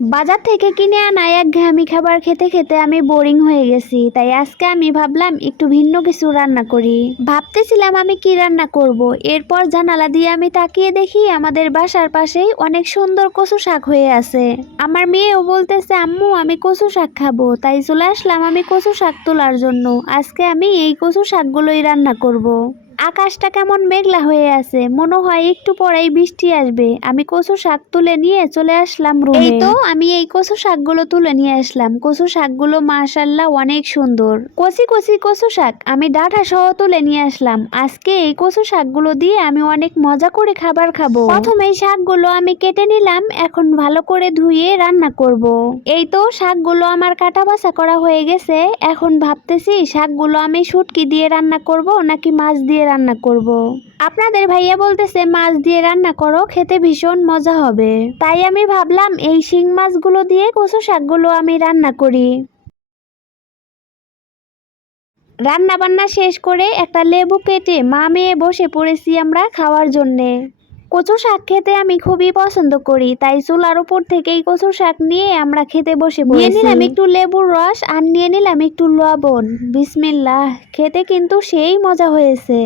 বাজার থেকে কিনে আনা একঘেয়েমি খাবার খেতে খেতে আমি বোরিং হয়ে গেছি, তাই আজকে আমি ভাবলাম একটু ভিন্ন কিছু রান্না করি। ভাবতেছিলাম আমি কি রান্না করব। এরপর জানালা দিয়ে আমি তাকিয়ে দেখি আমাদের বাসার পাশেই অনেক সুন্দর কচু শাক হয়ে আছে। আমার মেয়েও বলতেছে আম্মু আমি কচু শাক খাবো, তাই চলে আসলাম আমি কচু শাক তোলার জন্য। আজকে আমি এই কচু শাকগুলোই রান্না করব। আকাশটা কেমন মেঘলা হয়ে আছে, মনে হয় একটু পরেই বৃষ্টি আসবে। আমি কচু শাক তুলে নিয়ে চলে আসলাম রুমে। এই তো আমি এই কচু শাকগুলো তুলে নিয়ে আসলাম। কচু শাকগুলো মাশাআল্লাহ অনেক সুন্দর, কচি কচি কচু শাক আমি ডাঁটা সহ তুলে নিয়ে আসলাম। আজকে এই কচু শাকগুলো দিয়ে আমি অনেক মজা করে খাবার খাবো। প্রথমে এই শাকগুলো আমি কেটে নিলাম, এখন ভালো করে ধুয়ে রান্না করব। এই তো শাকগুলো আমার কাটা বাছা করা হয়ে গেছে। এখন ভাবতেছি শাকগুলো আমি শুটকি দিয়ে রান্না করব নাকি মাছ দিয়ে রান্না করব। আপনাদের ভাইয়া বলতেছে মাছ দিয়ে রান্না করো, খেতে ভীষণ মজা হবে। তাই আমি ভাবলাম এই শিং মাছগুলো দিয়ে কচু শাকগুলো আমি রান্না করি। রান্না বান্না শেষ করে একটা লেবু কেটে মা মেয়ে বসে পড়েছি আমরা খাওয়ার জন্যে। কচু শাক খেতে আমি খুবই পছন্দ করি, তাই চুলার উপর থেকেই কচু শাক নিয়ে আমরা খেতে বসে পড়েছি। নিয়ে নিলাম একটু লেবুর রস আর নিয়ে নিলাম একটু লবণ। বিসমিল্লাহ, খেতে কিন্তু সেই মজা হয়েছে।